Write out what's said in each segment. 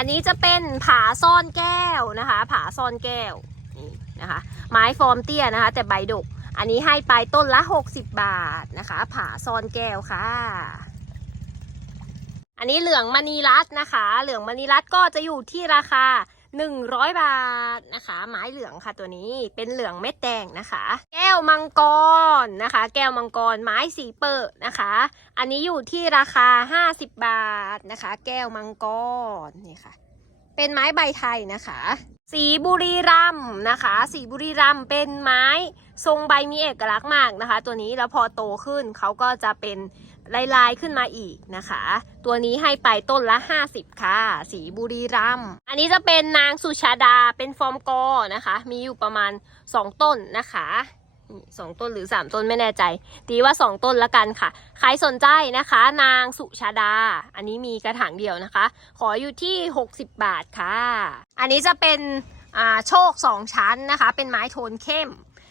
อันนี้จะเป็นผาซ่อนแก้วนะคะ ผาซ่อนแก้วนี่นะคะ ไม้ฟอร์มเตี้ยนะคะ แต่ใบดก อันนี้ให้ไปต้นละ 60 บาทนะคะ ผาซ่อนแก้วค่ะ อันนี้เหลืองมณีรัตน์นะคะ เหลืองมณีรัตน์ก็จะอยู่ที่ราคา 100 บาทนะคะ ไม้เหลืองค่ะตัวนี้เป็นเหลืองเม็ดแดงนะคะ แก้วมังกรนะคะ แก้วมังกรไม้สีเปิดนะคะ อันนี้อยู่ที่ราคา 50 บาทนะคะ แก้วมังกรนี่ค่ะ เป็นไม้ใบไทยนะคะ สีบุรีรัมนะคะ สีบุรีรัมเป็นไม้ทรงใบมีเอกลักษณ์มากนะคะ ตัวนี้แล้วพอโตขึ้นเขาก็จะเป็นลายๆขึ้นมาอีกนะคะ ตัวนี้ให้ไปต้นละ 50 ค่ะ สีบุรีรัมอันนี้จะเป็นนางสุชาดาเป็นฟอร์มกอนะคะ มีอยู่ประมาณ 2 ต้นนะคะ สองต้นหรือสามต้นไม่แน่ใจ ตีว่าสองต้นละกันค่ะ ใครสนใจนะคะ นางสุชาดา อันนี้มีกระถางเดียวนะคะ ขออยู่ที่ 60 บาทค่ะ อันนี้จะเป็นโชคสองชั้นนะคะ เป็นไม้โทนเข้ม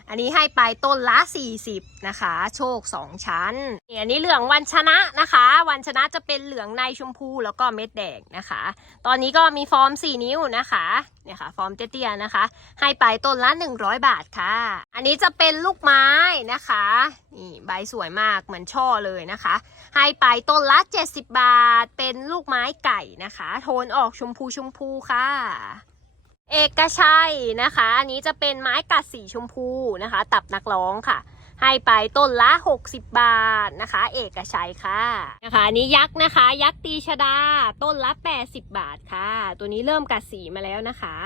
อันนี้ให้ไปต้นละ 40 นะคะ โชค 2 ชั้นนี่อันนี้เหลืองวันชนะนะคะ วันชนะจะเป็นเหลืองในชมพูแล้วก็เม็ดแดงนะคะ ตอนนี้ก็มีฟอร์ม 4 นิ้วนะคะเนี่ยค่ะฟอร์มเตี้ยๆนะคะ ให้ไปต้นละ 100 บาทค่ะ อันนี้จะเป็นลูกไม้นะคะนี่ใบสวยมากเหมือนช่อเลยนะคะ ให้ไปต้นละ 70 บาท เป็นลูกไม้ไก่นะคะ โทนออกชมพูชมพูค่ะ เอกชัยนะคะ อันนี้จะเป็นไม้กัดสีชมพูนะคะ ตับนักร้องค่ะ ให้ไปต้นละ 60 บาทนะคะ เอกชัยค่ะนะคะอันนี้ยักษ์นะคะ ยักษ์ตีชดา ต้นละ 80 บาทค่ะ ตัวนี้เริ่มกัดสีมาแล้วนะคะ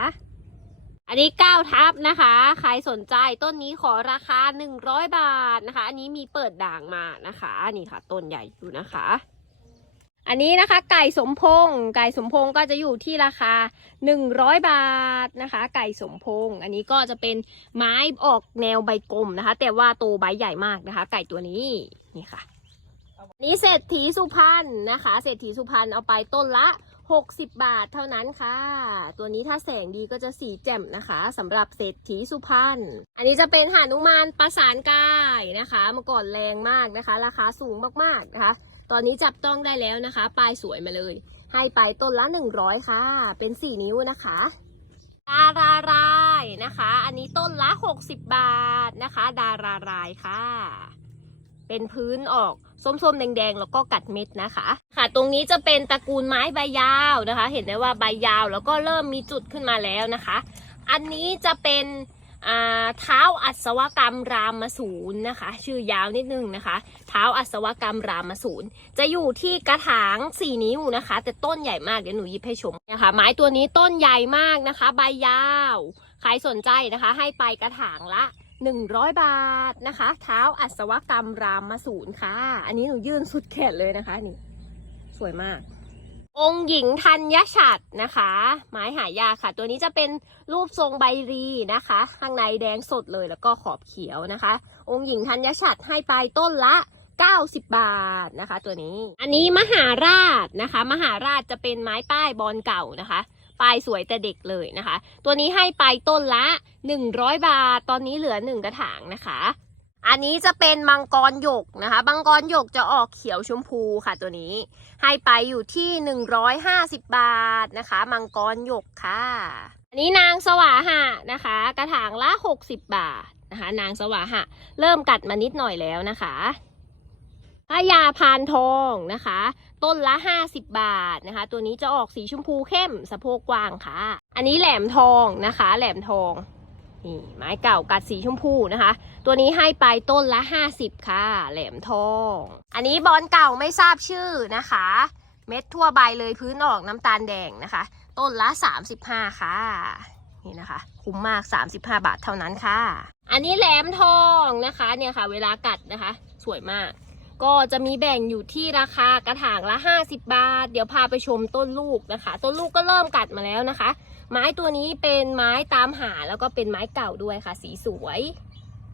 อันนี้ก้าวทับนะคะใครสนใจต้นนี้ขอราคา 100 บาทนะคะ อันนี้มีเปิดด่างมานะคะนี่ค่ะ ต้นใหญ่อยู่นะคะ อันนี้นะคะ ไก่สมพงษ์ไก่สมพงษ์ก็จะอยู่ที่ราคา 100 บาทนะคะ ไก่สมพงษ์อันนี้ก็จะเป็นไม้ออกแนวใบกลมนะคะ แต่ว่าโตใบใหญ่มากนะคะ ไก่ตัวนี้นี่ค่ะนนี้เศรษฐีสุพรรณนะคะ เศรษฐีสุพรรณเอาไปต้นละ 60 บาทเท่านั้นค่ะ ตัวนี้ถ้าแสงดีก็จะสีแจ่มนะคะสำหรับเศรษฐีสุพรรณอันนี้จะเป็นหานุมานประสานกายนะคะ เมื่อก่อนแรงมากนะคะ ราคาสูงมากๆนะคะ ตอนนี้จับต้องได้แล้วนะคะ ปลายสวยมาเลย ให้ไปต้นละ 100 ค่ะ เป็น 4 นิ้วนะคะดารารายนะคะ อันนี้ต้นละ 60 บาทนะคะ ดารารายค่ะ เป็นพื้นออกส้มๆ แดงๆ แล้วก็กัดเม็ดนะคะ ค่ะ ตรงนี้จะเป็นตระกูลไม้ใบยาวนะคะ เห็นได้ว่าใบยาวแล้วก็เริ่มมีจุดขึ้นมาแล้วนะคะ อันนี้จะเป็น เท้าอัศวกรรมรามสูรนะคะ ชื่อยาวนิดนึงนะคะ เท้าอัศวกรรมรามสูรจะอยู่ที่กระถาง 4 นิ้วนะคะ แต่ต้นใหญ่มากเดี๋ยวหนูยิบให้ชมนะคะ ไม้ตัวนี้ต้นใหญ่มากนะคะ ใบยาวใครสนใจนะคะ ให้ไปกระถางละ 100 บาทนะคะ เท้าอัศวกรรมรามสูรค่ะ อันนี้หนูยื่นสุดแขนเลยนะคะนี่สวยมาก องค์หญิงธัญฉัตรนะคะ ไม้หายากค่ะ ตัวนี้จะเป็นรูปทรงใบรีนะคะ ข้างในแดงสดเลยแล้วก็ขอบเขียวนะคะ องค์หญิงธัญฉัตรให้ไปต้นละ 90 บาทนะคะ ตัวนี้ อันนี้มหาราชนะคะ มหาราชจะเป็นไม้ป้ายบอลเก่านะคะป้ายสวยแต่เด็กเลยนะคะ ตัวนี้ให้ไปต้นละ 100 บาท ตอนนี้เหลือ 1 กระถางนะคะ อันนี้จะเป็นมังกรหยกนะคะมังกรหยกจะออกเขียวชมพูค่ะตัวนี้ ให้ไปอยู่ที่ 150 บาทนะคะ มังกรหยกค่ะ อันนี้นางสวาหะนะคะ กระถางละ 60 บาทนะคะ นางสวาหะ เริ่มกัดมานิดหน่อยแล้วนะคะพญาพานทองนะคะ ต้นละ 50 บาทนะคะ ตัวนี้จะออกสีชมพูเข้มสะโพกกว้างค่ะ อันนี้แหลมทองนะคะ แหลมทอง นี่ไม้เก่ากัดสีชมพูนะคะ ตัวนี้ให้ไปต้นละ 50 ค่ะ แหลมทอง อันนี้บอลเก่าไม่ทราบชื่อนะคะ เม็ดทั่วใบเลยพื้นออกน้ำตาลแดงนะคะ ต้นละ 35 ค่ะ นี่นะคะ คุ้มมาก 35 บาทเท่านั้นค่ะ อันนี้แหลมทองนะคะเนี่ยค่ะ เวลากัดนะคะ สวยมาก ก็จะมีแบ่งอยู่ที่ราคากระถางละ 50 บาท เดี๋ยวพาไปชมต้นลูกนะคะ ต้นลูกก็เริ่มกัดมาแล้วนะคะ ไม้ตัวนี้เป็นไม้ตามหาแล้วก็เป็นไม้เก่าด้วยค่ะ สีสวย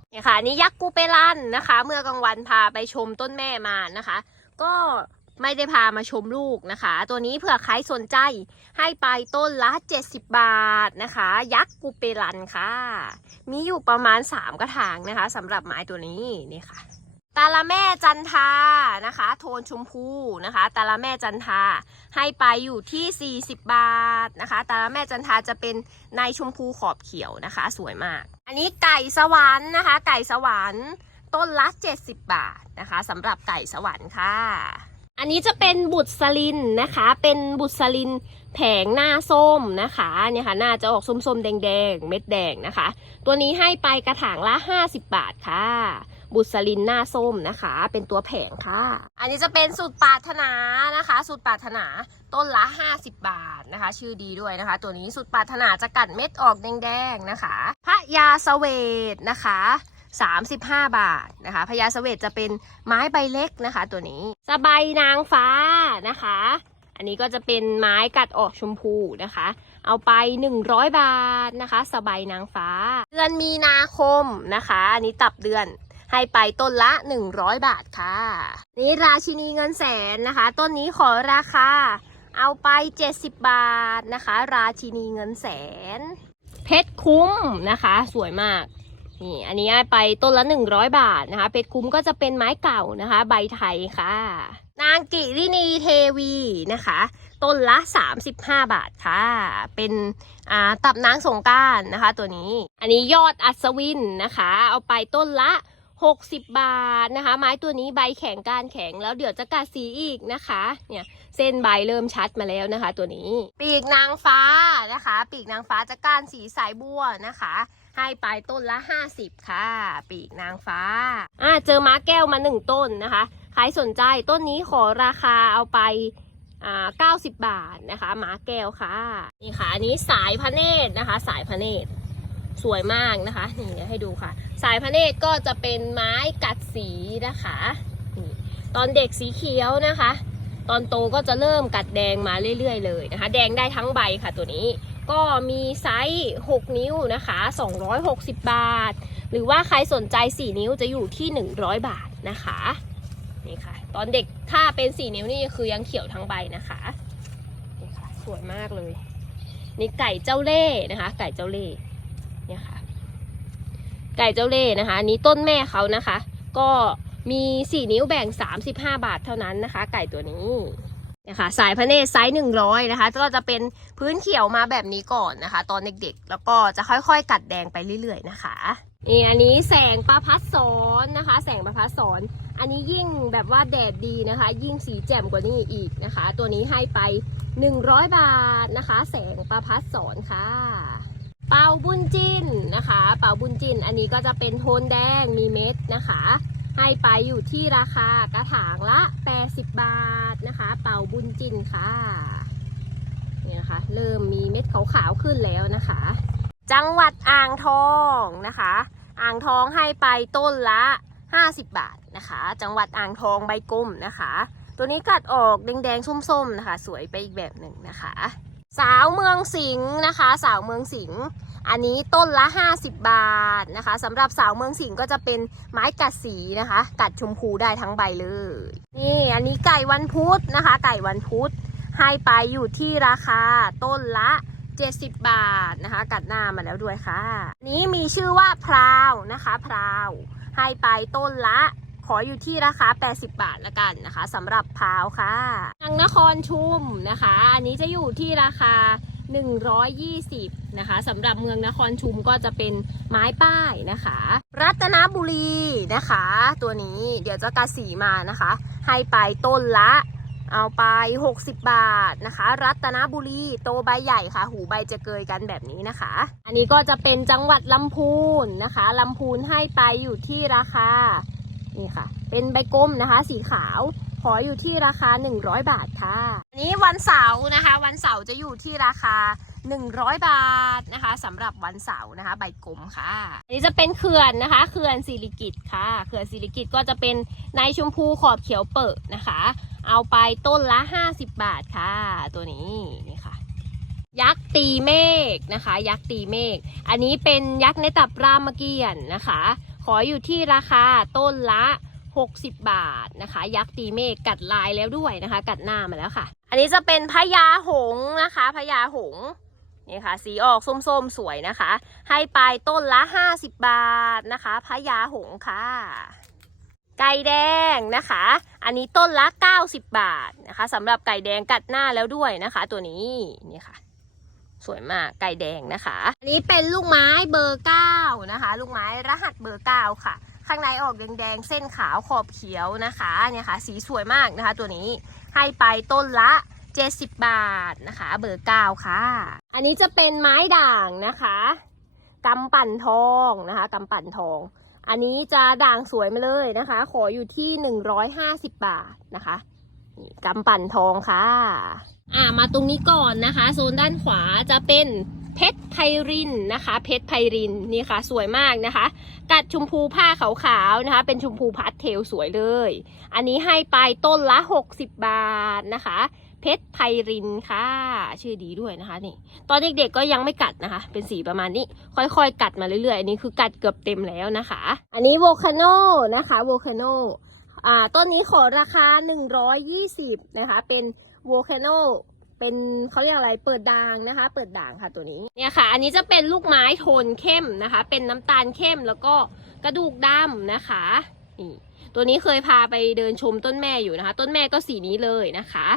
เนี่ยค่ะนนี่ยักษ์กูเปรันนะคะ เมื่อกลางวันพาไปชมต้นแม่มานะคะ ก็ไม่ได้พามาชมลูกนะคะ ตัวนี้เผื่อใครสนใจให้ไปต้นละ 70 บาทนะคะ ยักษ์กูเปรันค่ะ มีอยู่ประมาณ 3 กระถางนะคะสำหรับไม้ตัวนี้นี่ค่ะ ตาละแม่จันทานะคะ โทนชมพูนะคะ ตาละแม่จันทาให้ไปอยู่ที่ 40 บาทนะคะ ตาละแม่จันทาจะเป็นในชมพูขอบเขียวนะคะ สวยมาก อันนี้ไก่สวรรค์นะคะ ไก่สวรรค์ต้นละ 70 บาทนะคะสำหรับไก่สวรรค์ค่ะ อันนี้จะเป็นบุตรสลินนะคะ เป็นบุตรสลินแผงหน้าส้มนะคะเนี่ยค่ะหน้าจะออกส้มๆแดงๆเม็ดแดงนะคะ ตัวนี้ให้ไปกระถางละ 50 บาทค่ะ บุตรสลินหน้าส้มนะคะ เป็นตัวแผงค่ะ อันนี้จะเป็นสูตรปาถนานะคะ สูตรปาถนาต้นละ 50 บาทนะคะ ชื่อดีด้วยนะคะ ตัวนี้สูตรปาถนาจะกัดเม็ดออกแดงๆนะคะพระยาสเวตนะคะ35 บาทนะคะพญาสเวตจะเป็นไม้ใบเล็กนะคะ ตัวนี้สบายนางฟ้านะคะ อันนี้ก็จะเป็นไม้กัดออกชมพูนะคะ เอาไป 100 บาทนะคะ สบายนางฟ้า เดือนมีนาคมนะคะ อันนี้ตับเดือน ให้ไปต้นละ 100 บาทค่ะ นี่ราชินีเงินแสนนะคะ ต้นนี้ขอราคา เอาไป 70 บาทนะคะ ราชินีเงินแสน เพชรคุ้มนะคะ สวยมากนี่อันนี้ไปต้นละ 100 บาทนะคะ เพชรคุ้มก็จะเป็นไม้เก่านะคะ ใบไทยค่ะ นางกิรินีเทวีนะคะ ต้นละ 35 บาทค่ะ เป็นอ่าตับนางสงการนะคะ ตัวนี้ อันนี้ยอดอัศวินนะคะ เอาไปต้นละ 60 บาทนะคะ ไม้ตัวนี้ใบแข็งกานแข็งแล้วเดี๋ยวจะกัดสีอีกนะคะ เนี่ยเส้นใบเริ่มชัดมาแล้วนะคะ ตัวนี้ ปีกนางฟ้านะคะ ปีกนางฟ้าจะก้านสีสายบัวนะคะ ให้ไปต้นละ 50 ค่ะ ปีกนางฟ้าอ่าเจอม้าแก้วมาหนึ่งต้นนะคะใครสนใจต้นนี้ขอราคาเอาไปอ่า90 บาทนะคะ หมาแก้วค่ะ นี่ค่ะ อันนี้สายพระเนตรนะคะ สายพระเนตร สวยมากนะคะนี่เดี๋ยวให้ดูค่ะ สายพระเนตรก็จะเป็นไม้กัดสีนะคะนี่ตอนเด็กสีเขียวนะคะ ตอนโตก็จะเริ่มกัดแดงมาเรื่อย ๆ เลยนะคะ แดงได้ทั้งใบค่ะตัวนี้ก็มีไซส์ 6 นิ้วนะคะ 260 บาท หรือว่าใครสนใจ 4 นิ้วจะอยู่ที่ 100 บาทนะคะ นี่ค่ะ ตอนเด็กถ้าเป็น 4 นิ้วนี่คือยังเขียวทั้งใบนะคะ นี่ค่ะ สวยมากเลย นี่ไก่เจ้าเล่ห์นะคะ ไก่เจ้าเล่ห์ ไก่เจ้าเล่นะคะอันนี้ต้นแม่เขานะคะ ก็มี 4 นิ้วแบ่ง 35 บาทเท่านั้นนะคะ ไก่ตัวนี้เนี่ยค่ะสายพระเนตรไซส์100 นะคะก็จะเป็นพื้นเขียวมาแบบนี้ก่อนนะคะ ตอนเด็กๆ แล้วก็จะค่อยๆ กัดแดงไปเรื่อยๆนะคะนี่อันนี้แสงประพัดสอนนะคะ แสงประพัดสอนอันนี้ยิ่งแบบว่าแดดดีนะคะ ยิ่งสีแจ่มกว่านี้อีกนะคะ ตัวนี้ให้ไป 100 บาทนะคะ แสงประพัดสอนค่ะ เป่าบุญจินนะคะ เป่าบุญจินอันนี้ก็จะเป็นโทนแดงมีเม็ดนะคะ ให้ไปอยู่ที่ราคากระถางละ 80 บาทนะคะ เป่าบุญจินค่ะนี่นะคะเริ่มมีเม็ดขาวๆขึ้นแล้วนะคะ จังหวัดอ่างทองนะคะ อ่างทองให้ไปต้นละ 50 บาทนะคะ จังหวัดอ่างทองใบกลมนะคะ ตัวนี้กัดออกแดงๆส้มๆนะคะ สวยไปอีกแบบหนึ่งนะคะ สาวเมืองสิงห์นะคะ สาวเมืองสิงห์อันนี้ต้นละ 50 บาทนะคะสำหรับสาวเมืองสิงห์ก็จะเป็นไม้กัดสีนะคะ กัดชมพูได้ทั้งใบเลย นี่อันนี้ไก่วันพุธนะคะ ไก่วันพุธให้ไปอยู่ที่ราคาต้นละ 70 บาทนะคะ กัดหน้ามาแล้วด้วยค่ะนนี้มีชื่อว่าพราวนะคะพราวให้ไปต้นละ ขออยู่ที่ราคา 80 บาทละกันนะคะสำหรับพาวค่ะทางนครชุมนะคะ อันนี้จะอยู่ที่ราคา 120นะคะสำหรับเมืองนครชุมก็จะเป็นไม้ป้ายนะคะ รัตนบุรีนะคะ ตัวนี้เดี๋ยวจะกาสีมานะคะ ให้ไปต้นละเอาไป 60 บาทนะคะ รัตนบุรีโตใบใหญ่ค่ะ หูใบจะเกยกันแบบนี้นะคะ อันนี้ก็จะเป็นจังหวัดลำพูนนะคะลำพูนให้ไปอยู่ที่ราคา นี่ค่ะ เป็นใบกลมนะคะ สีขาวขออยู่ที่ราคา 100 บาทค่ะนี้วันเสาร์นะคะ วันเสาร์จะอยู่ที่ราคา 100 บาทนะคะสำหรับวันเสาร์นะคะ ใบกลมค่ะอันนี้จะเป็นเขื่อนนะคะเขื่อนสิริกิตค่ะ เขื่อนสิริกิตก็จะเป็นในชมพูขอบเขียวเปิดนะคะ เอาไปต้นละ 50 บาทค่ะ ตัวนี้นี่ค่ะ ยักษ์ตีเมฆนะคะ ยักษ์ตีเมฆอันนี้เป็นยักษ์ในตับรามเกียรตินะคะ ขออยู่ที่ราคาต้นละ 60 บาทนะคะ ยักษ์ตีเมฆกัดลายแล้วด้วยนะคะ กัดหน้ามาแล้วค่ะ อันนี้จะเป็นพญาหงนะคะพญาหงนี่ค่ะ สีออกส้มๆ สวยนะคะ ให้ไปต้นละ 50 บาทนะคะพญาหงค่ะ ไก่แดงนะคะ อันนี้ต้นละ 90 บาทนะคะสำหรับไก่แดงกัดหน้าแล้วด้วยนะคะ ตัวนี้นี่ค่ะ สวยมากไก่แดงนะคะ อันนี้เป็นลูกไม้เบอร์เก้านะคะ ลูกไม้รหัสเบอร์เก้าค่ะ ข้างในออกแดงๆ เส้นขาวขอบเขียวนะคะเนี่ยค่ะ สีสวยมากนะคะ ตัวนี้ให้ไปต้นละ70 บาทนะคะ เบอร์เก้าค่ะ อันนี้จะเป็นไม้ด่างนะคะกำปั่นทองนะคะกำปั่นทอง อันนี้จะด่างสวยมาเลยนะคะ ขออยู่ที่ 150 บาทนะคะ กำปั่นทองค่ะ อ่ามาตรงนี้ก่อนนะคะ โซนด้านขวาจะเป็นเพชรไพรินนะคะ เพชรไพรินนี่ค่ะ สวยมากนะคะ กัดชมพูผ้าขาวๆนะคะ เป็นชมพูพาสเทลสวยเลย อันนี้ให้ไปต้นละ 60 บาทนะคะ เพชรไพรินค่ะ ชื่อดีด้วยนะคะนี่ ตอนเด็กๆก็ยังไม่กัดนะคะ เป็นสีประมาณนี้ ค่อยๆ กัดมาเรื่อยๆ อันนี้คือกัดเกือบเต็มแล้วนะคะ อันนี้โวคาโนนะคะโวคาโน อ่าต้นนี้ขอราคา 120 นะคะ เป็นโวคาโนเป็นเขาเรียกอะไร เปิดด่างนะคะ เปิดด่างค่ะตัวนี้ เนี่ยค่ะ อันนี้จะเป็นลูกไม้โทนเข้มนะคะ เป็นน้ำตาลเข้มแล้วก็กระดูกดำนะคะ นี่ ตัวนี้เคยพาไปเดินชมต้นแม่อยู่นะคะ ต้นแม่ก็สีนี้เลยนะคะ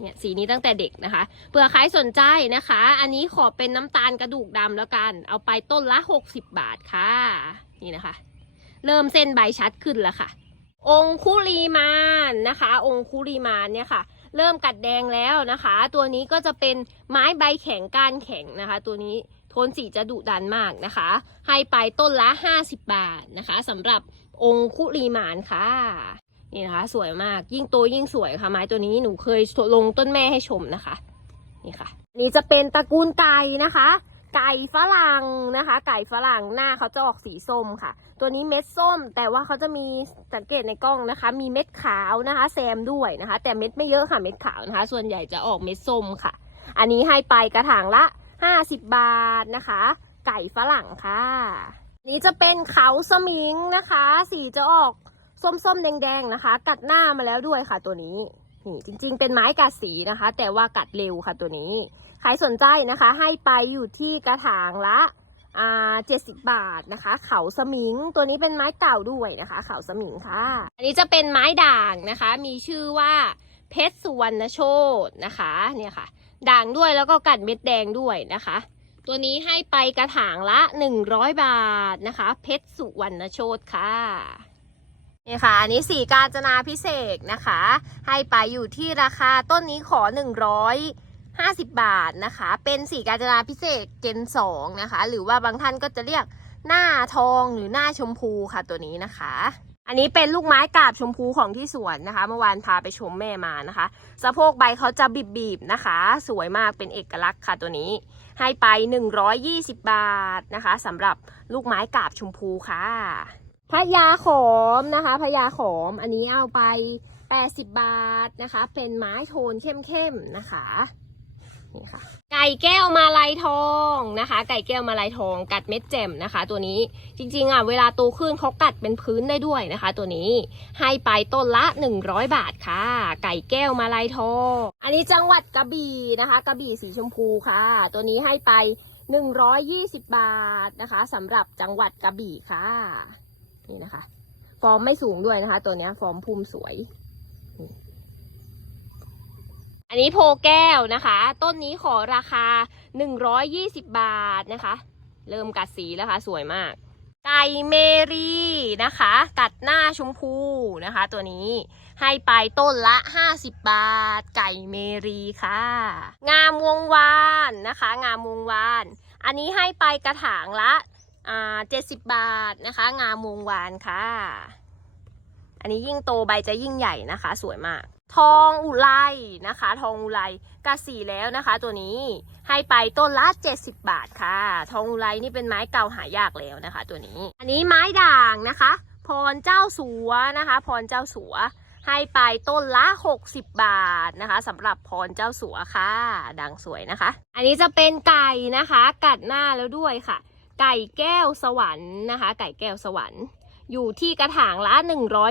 เนี่ยสีนี้ตั้งแต่เด็กนะคะ เผื่อใครสนใจนะคะ อันนี้ขอเป็นน้ำตาลกระดูกดำแล้วกัน เอาไปต้นละ 60 บาทค่ะ นี่นะคะ เริ่มเส้นใบชัดขึ้นแล้วค่ะ องคุลีมานนะคะ องคุลีมานเนี่ยค่ะ เริ่มกัดแดงแล้วนะคะ ตัวนี้ก็จะเป็นไม้ใบแข็งก้านแข็งนะคะ ตัวนี้โทนสีจะดุดันมากนะคะ ให้ไปต้นละ 50 บาทนะคะสำหรับองคุลีมานค่ะนี่นะคะ สวยมากยิ่งโตยิ่งสวยค่ะไม้ตัวนี้หนูเคยลงต้นแม่ให้ชมนะคะ นี่ค่ะนนี้จะเป็นตระกูลไก่นะคะ ไก่ฝรั่งนะคะ ไก่ฝรั่งหน้าเขาจะออกสีส้มค่ะ ตัวนี้เม็ดส้ม แต่ว่าเขาจะมีสังเกตในกล้องนะคะ มีเม็ดขาวนะคะ แซมด้วยนะคะ แต่เม็ดไม่เยอะค่ะเม็ดขาวนะคะ ส่วนใหญ่จะออกเม็ดส้มค่ะ อันนี้ให้ไปกระถางละ 50 บาทนะคะ ไก่ฝรั่งค่ะนี้จะเป็นเขาสมิงนะคะ สีจะออกส้มๆ แดงๆนะคะ กัดหน้ามาแล้วด้วยค่ะตัวนี้จริงๆ เป็นไม้กัดสีนะคะ แต่ว่ากัดเร็วค่ะตัวนี้ ใครสนใจนะคะ ให้ไปอยู่ที่กระถางละ เจ็ดสิบบาทนะคะ เขาสมิง ตัวนี้เป็นไม้เก่าด้วยนะคะ เขาสมิงค่ะ อันนี้จะเป็นไม้ด่างนะคะ มีชื่อว่าเพชรสุวรรณโชตนะคะ เนี่ยค่ะ ด่างด้วยแล้วก็กัดเม็ดแดงด้วยนะคะ ตัวนี้ให้ไปกระถางละ100บาทนะคะ เพชรสุวรรณโชตค่ะนี่ค่ะ อันนี้สีกาญจนาพิเศษนะคะ ให้ไปอยู่ที่ราคาต้นนี้ขอหนึ่งร้อย 50 บาทนะคะ เป็นสีกาญจนาพิเศษเจน2นะคะ หรือว่าบางท่านก็จะเรียกหน้าทองหรือหน้าชมพูค่ะตัวนี้นะคะ อันนี้เป็นลูกไม้กาบชมพูของที่สวนนะคะ เมื่อวานพาไปชมแม่มานะคะ สะโพกใบเขาจะบีบๆนะคะ สวยมากเป็นเอกลักษณ์ค่ะตัวนี้ ให้ไป 120 บาทนะคะสำหรับลูกไม้กาบชมพูค่ะพญาขอมนะคะพญาขอมอันนี้เอาไป 80 บาทนะคะ เป็นไม้โทนเข้มๆนะคะ นี่ค่ะ ไก่แก้วมาลายทองนะคะ ไก่แก้วมาลายทอง กัดเม็ดแจ่มนะคะ ตัวนี้จริงๆอะเวลาโตขึ้นเขากัดเป็นพื้นได้ด้วยนะคะ ตัวนี้ให้ไปต้นละ 100 บาทค่ะ ไก่แก้วมาลายทอง อันนี้จังหวัดกระบี่นะคะกระบี่สีชมพูค่ะ ตัวนี้ให้ไป 120 บาทนะคะสำหรับจังหวัดกระบี่ค่ะ นี่นะคะ ฟอร์มไม่สูงด้วยนะคะ ตัวนี้ฟอร์มภูมิสวย อันนี้โพแก้วนะคะ ต้นนี้ขอราคา 120 บาทนะคะ เริ่มกัดสีแล้วค่ะ สวยมาก ไก่เมรีนะคะ กัดหน้าชมพูนะคะ ตัวนี้ให้ไปต้นละ 50 บาท ไก่เมรีค่ะ งามวงวานนะคะ งามวงวาน อันนี้ให้ไปกระถางละอ่าเจ็ดสิบบาทนะคะ งามวงวานค่ะ อันนี้ยิ่งโตใบจะยิ่งใหญ่นะคะ สวยมาก ทองอุไรนะคะ ทองอุไรกระสีแล้วนะคะ ตัวนี้ให้ไปต้นละ70 บาทค่ะ ทองอุไรนี่เป็นไม้เก่าหายากแล้วนะคะ ตัวนี้ อันนี้ไม้ด่างนะคะ พรเจ้าสัวนะคะ พรเจ้าสัว ให้ไปต้นละ 60 บาทนะคะสำหรับพรเจ้าสัวค่ะด่างสวยนะคะ อันนี้จะเป็นไก่นะคะ กัดหน้าแล้วด้วยค่ะ ไก่แก้วสวรรค์นะคะ ไก่แก้วสวรรค์ อยู่ที่กระถางละ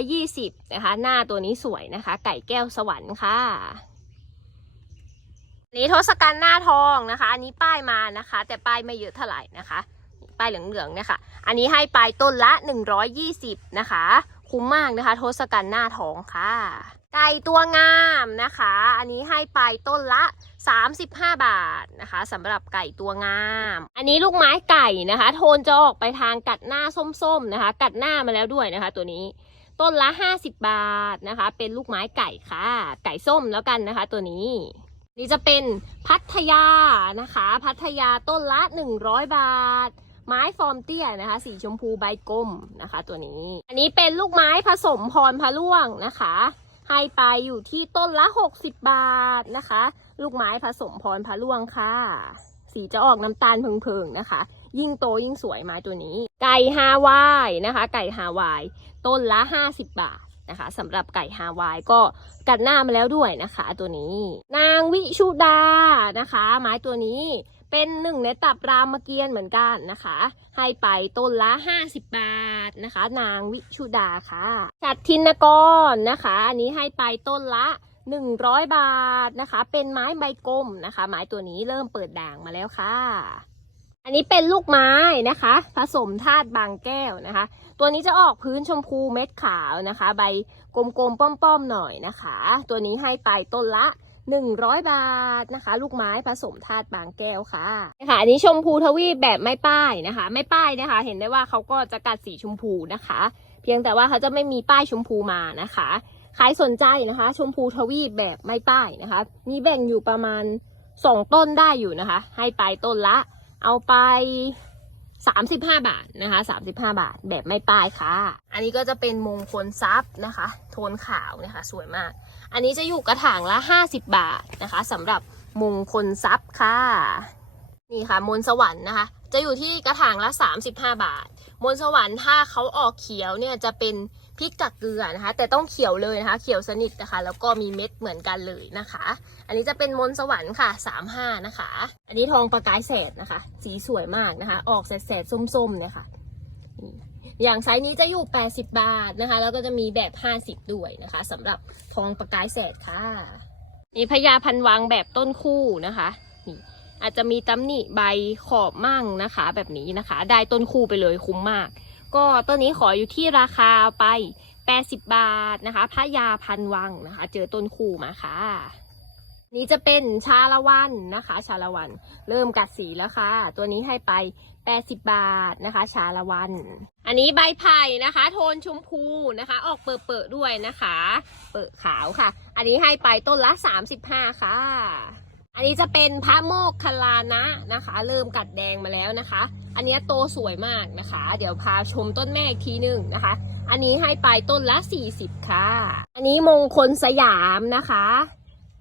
120 นะคะ หน้าตัวนี้สวยนะคะ ไก่แก้วสวรรค์ค่ะนี้ทศกัณฐ์หน้าทองนะคะ อันนี้ป้ายมานะคะ แต่ป้ายไม่เยอะเท่าไหร่นะคะ ป้ายเหลืองๆเนี่ยค่ะ อันนี้ให้ไปต้นละ 120 นะคะ คุ้มมากนะคะ ทศกัณฐ์หน้าทองค่ะ ไก่ตัวงามนะคะ อันนี้ให้ไปต้นละ 35 บาทนะคะสำหรับไก่ตัวงาม อันนี้ลูกไม้ไก่นะคะ โทนจะออกไปทางกัดหน้าส้มๆนะคะ กัดหน้ามาแล้วด้วยนะคะ ตัวนี้ต้นละ 50 บาทนะคะ เป็นลูกไม้ไก่ค่ะ ไก่ส้มแล้วกันนะคะ ตัวนี้ นี่จะเป็นพัทยานะคะ พัทยาต้นละ 100 บาท ไม้ฟอร์มเตี้ยนะคะ สีชมพูใบกลมนะคะ ตัวนี้ อันนี้เป็นลูกไม้ผสมพรพะล่วงนะคะ ให้ไปอยู่ที่ต้นละ 60 บาทนะคะ ลูกไม้ผสมพรพะล่วงค่ะ สีจะออกน้ำตาลเพิงๆนะคะ ยิ่งโตยิ่งสวยไม้ตัวนี้ ไก่ฮาวายนะคะ ไก่ฮาวาย ต้นละ 50 บาทนะคะสำหรับไก่ฮาวายก็กัดหน้ามาแล้วด้วยนะคะ ตัวนี้ นางวิชุดานะคะ ไม้ตัวนี้เป็นหนึ่งในตับรามเกียรติ์เหมือนกันนะคะ ให้ไปต้นละ 50 บาทนะคะ นางวิชุดาค่ะ จัดทินกรนะคะ อันนี้ให้ไปต้นละ 100 บาทนะคะ เป็นไม้ใบกลมนะคะ ไม้ตัวนี้เริ่มเปิดด่างมาแล้วค่ะ อันนี้เป็นลูกไม้นะคะ ผสมธาตุบางแก้วนะคะ ตัวนี้จะออกพื้นชมพูเม็ดขาวนะคะ ใบกลมๆป้อมๆหน่อยนะคะ ตัวนี้ให้ไปต้นละ100 บาทนะคะ ลูกไม้ผสมธาตุบางแก้วค่ะนะคะอันนี้ชมพูทวีปแบบไม่ป้ายนะคะ ไม่ป้ายนะคะ เห็นได้ว่าเขาก็จะกัดสีชมพูนะคะ เพียงแต่ว่าเขาจะไม่มีป้ายชมพูมานะคะ ใครสนใจนะคะ ชมพูทวีปแบบไม่ป้ายนะคะมีแบ่งอยู่ประมาณ2ต้นได้อยู่นะคะ ให้ไปต้นละ เอาไป35บห้าบาทนะคะ35บห้าบาทแบบไม่ป้ายค่ะ อันนี้ก็จะเป็นมงคลทรัพย์นะคะ โทนขาวนะคะ สวยมาก อันนี้จะอยู่กระถางละ50บบาทนะคะสำหรับมงคลทรัพย์ค่ะ นี่ค่ะ มนต์สวรรค์นะคะ จะอยู่ที่กระถางละ35บห้าบาท มนต์สวรรค์ถ้าเขาออกเขียวเนี่ยจะเป็น พริกกับเกลือนะคะ แต่ต้องเขียวเลยนะคะ เขียวสนิทนะคะ แล้วก็มีเม็ดเหมือนกันเลยนะคะ อันนี้จะเป็นมนต์สวรรค์ค่ะ35นะคะ อันนี้ทองประกายแสดนะคะ สีสวยมากนะคะ ออกแสดๆส้มๆเนี่ยค่ะอย่างไซส์นี้จะอยู่ 80 บาทนะคะ แล้วก็จะมีแบบ 50 ด้วยนะคะสำหรับทองประกายแสดค่ะ นี่พญาพันวังแบบต้นคู่นะคะนี่อาจจะมีตำหนิใบขอบมั่งนะคะ แบบนี้นะคะ ได้ต้นคู่ไปเลยคุ้มมาก ก็ต้นนี้ขออยู่ที่ราคาไป 80 บาทนะคะพระยาพันวังนะคะ เจอต้นคู่มาค่ะ นี่จะเป็นชาละวันนะคะ ชาละวัน เริ่มกัดสีแล้วค่ะ ตัวนี้ให้ไป 80 บาทนะคะ ชาละวัน อันนี้ใบไผ่นะคะ โทนชมพูนะคะ ออกเปิดๆด้วยนะคะ เปิดขาวค่ะ อันนี้ให้ไปต้นละ 35 ค่ะ อันนี้จะเป็นพระโมกขลานะนะคะ เริ่มกัดแดงมาแล้วนะคะ อันนี้โตสวยมากนะคะ เดี๋ยวพาชมต้นแม่อีกทีหนึ่งนะคะ อันนี้ให้ไปต้นละ 40 ค่ะ อันนี้มงคลสยามนะคะ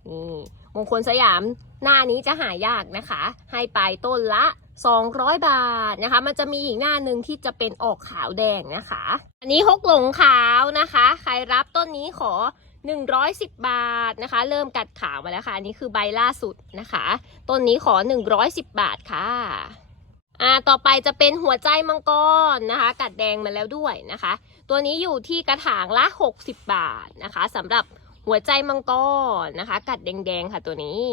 นี่มงคลสยามหน้านี้จะหายากนะคะ ให้ไปต้นละ 200 บาทนะคะ มันจะมีอีกหน้าหนึ่งที่จะเป็นออกขาวแดงนะคะ อันนี้ฮกหลงขาวนะคะ ใครรับต้นนี้ขอ 110 บาทนะคะ เริ่มกัดขาวมาแล้วค่ะ อันนี้คือใบล่าสุดนะคะ ต้นนี้ขอ 110 บาทค่ะอ่าต่อไปจะเป็นหัวใจมังกรนะคะ กัดแดงมาแล้วด้วยนะคะ ตัวนี้อยู่ที่กระถางละ 60 บาทนะคะสำหรับหัวใจมังกรนะคะ กัดแดงๆค่ะตัวนี้